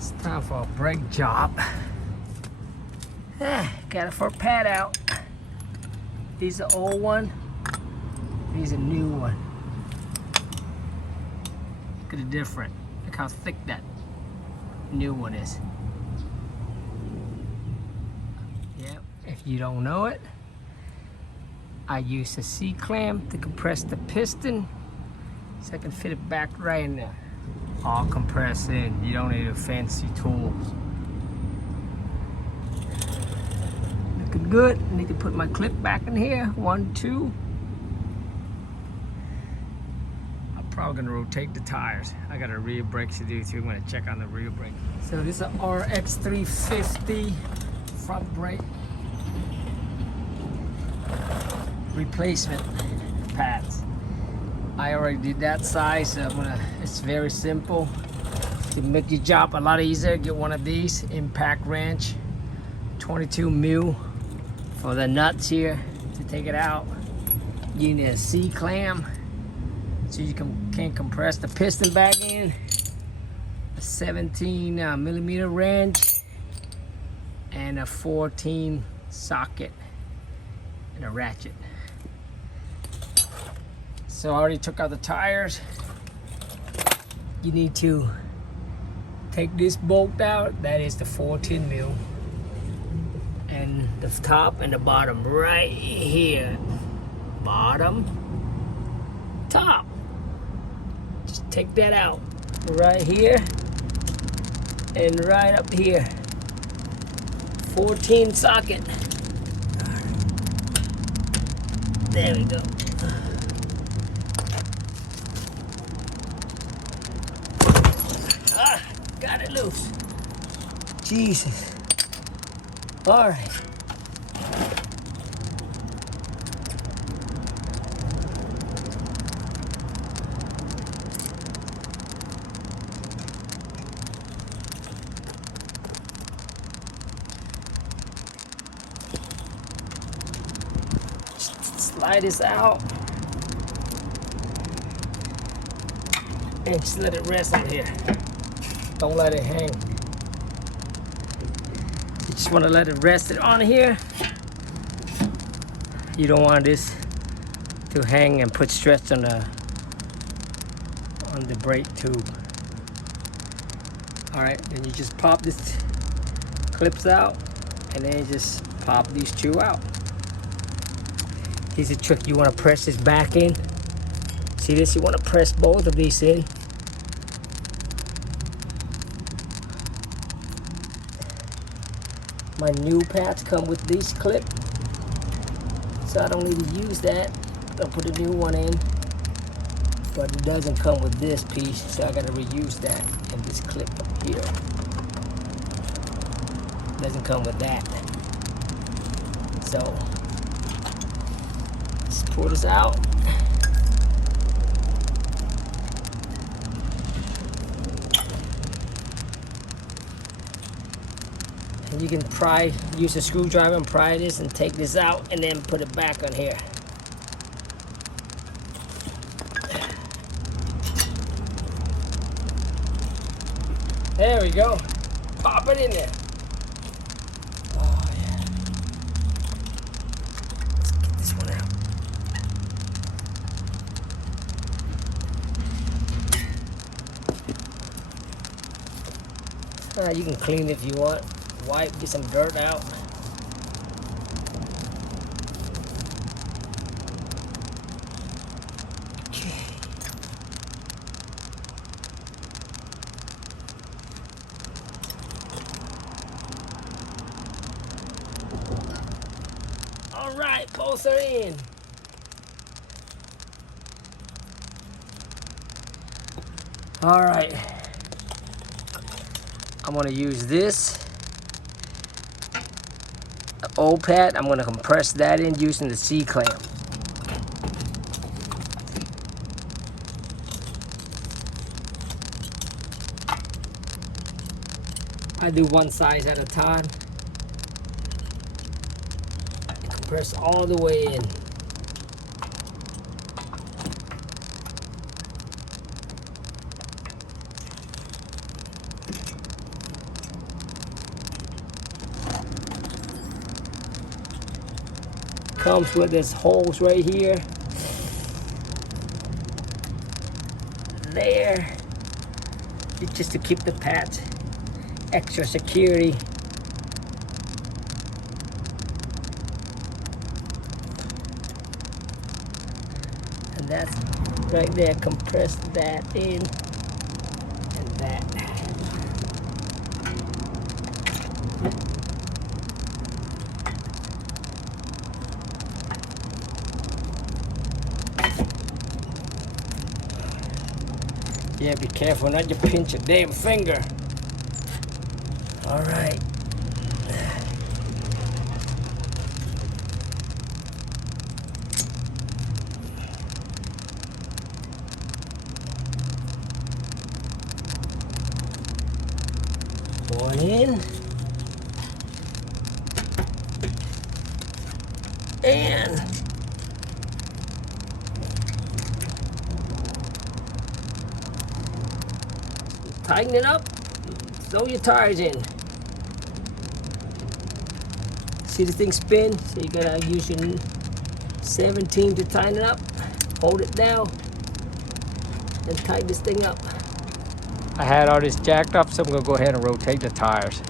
It's time for a brake job. Got a foot pad out. These are old one. These are new one. Look at the difference. Look how thick that new one is. Yep. If you don't know it, I use a C-clamp to compress the piston so I can fit it back right in there. All compressed in. You don't need a fancy tools. Looking good. I need to put my clip back in here. 1, 2. I'm probably gonna rotate the tires. I got a rear brakes to do too. I'm gonna check on the rear brake. So this is a RX 350 front brake replacement pads. I already did that size, so it's very simple. To make your job a lot easier, get one of these impact wrench, 22 mil for the nuts here to take it out. You need a C-clamp so you can compress the piston back in, a 17 millimeter wrench, and a 14 socket and a ratchet. So I already took out the tires. You need to take this bolt out. That is the 14 mil. And the top and the bottom right here. Bottom, top. Just take that out. Right here and right up here. 14 socket. There we go. Got it loose. Jesus. All right. Slide this out. And just let it rest on here. Don't let it hang. You just want to let it rest on here. You don't want this to hang and put stress on the brake tube. All right, then you just pop this clips out, and then you just pop these two out. Here's a trick. You want to press this back in. See this? You want to press both of these in. My new pads come with this clip, so I don't need to use that. I'll put a new one in, but it doesn't come with this piece, so I gotta reuse that. And this clip up here doesn't come with that. So let's pull this out. You can use a screwdriver and pry this and take this out and then put it back on here. There we go. Pop it in there. Oh yeah. Let's get this one out. You can clean it if you want. Wipe, get some dirt out. Okay. All right, both are in. All right. I'm gonna use this old pad. I'm gonna compress that in using the C-clamp. I do one size at a time. Compress all the way in. comes with this holes right here, there. It's just to keep the pads extra security. And that's right there. Compress that in and that. Yeah, be careful not to pinch your damn finger. All right. One in. And tighten it up, throw your tires in. See the thing spin? So you gotta use your 17 to tighten it up. Hold it down and tighten this thing up. I had all this jacked up, so I'm gonna go ahead and rotate the tires.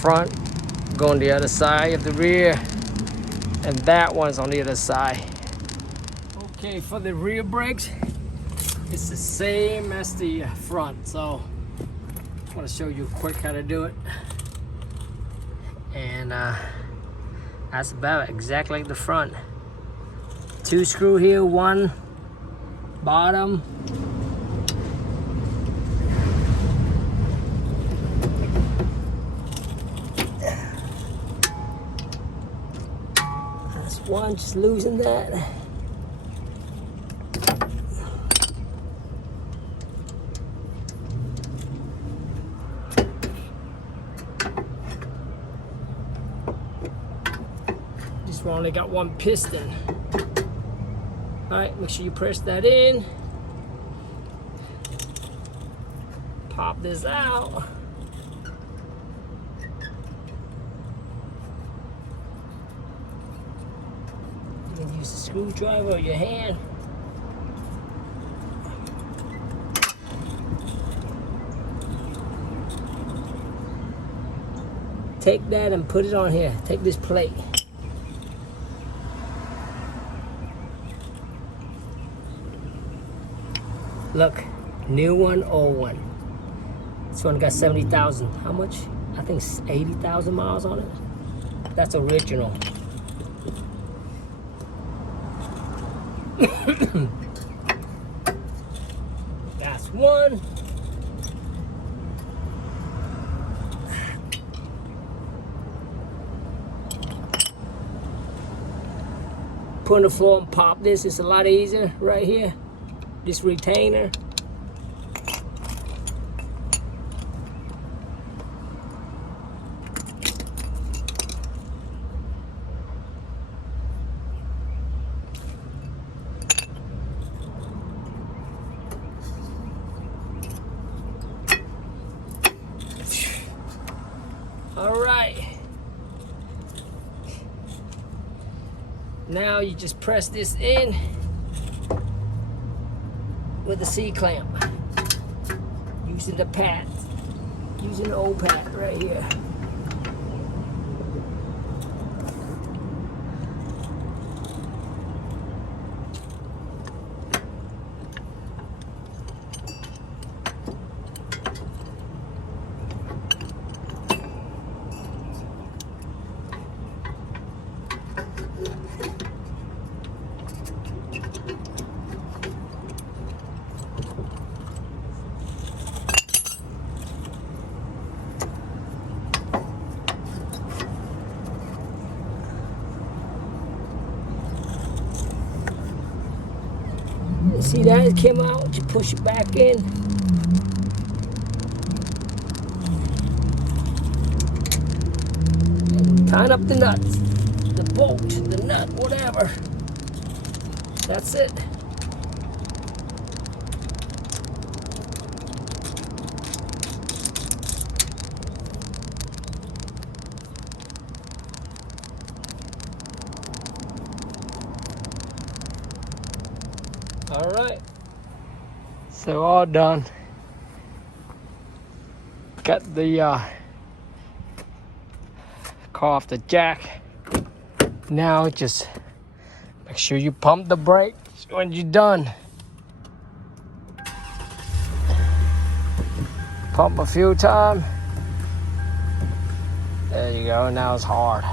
Front, go on the other side of the rear, and that one's on the other side. Okay, for the rear brakes, it's the same as the front, so I'm gonna show you quick how to do it. And that's about it, exactly like the front. 2 screw here, 1 bottom. That's 1, just losing that. We only got 1 piston. All right, make sure you press that in. Pop this out. You can use a screwdriver or your hand. Take that and put it on here. Take this plate. Look, new one, old one. This one got 70,000. How much? I think 80,000 miles on it. That's original. That's 1. Put on the floor and pop this. It's a lot easier right here. This retainer. All right. Now you just press this in with the C-clamp, using the pad, using the old pad right here. See that? It came out. You push it back in. And tighten up the nuts, the bolt, the nut, whatever. That's it. All right. So all done. Got the car off the jack. Now just make sure you pump the brakes when you're done. Pump a few times. There you go. Now it's hard.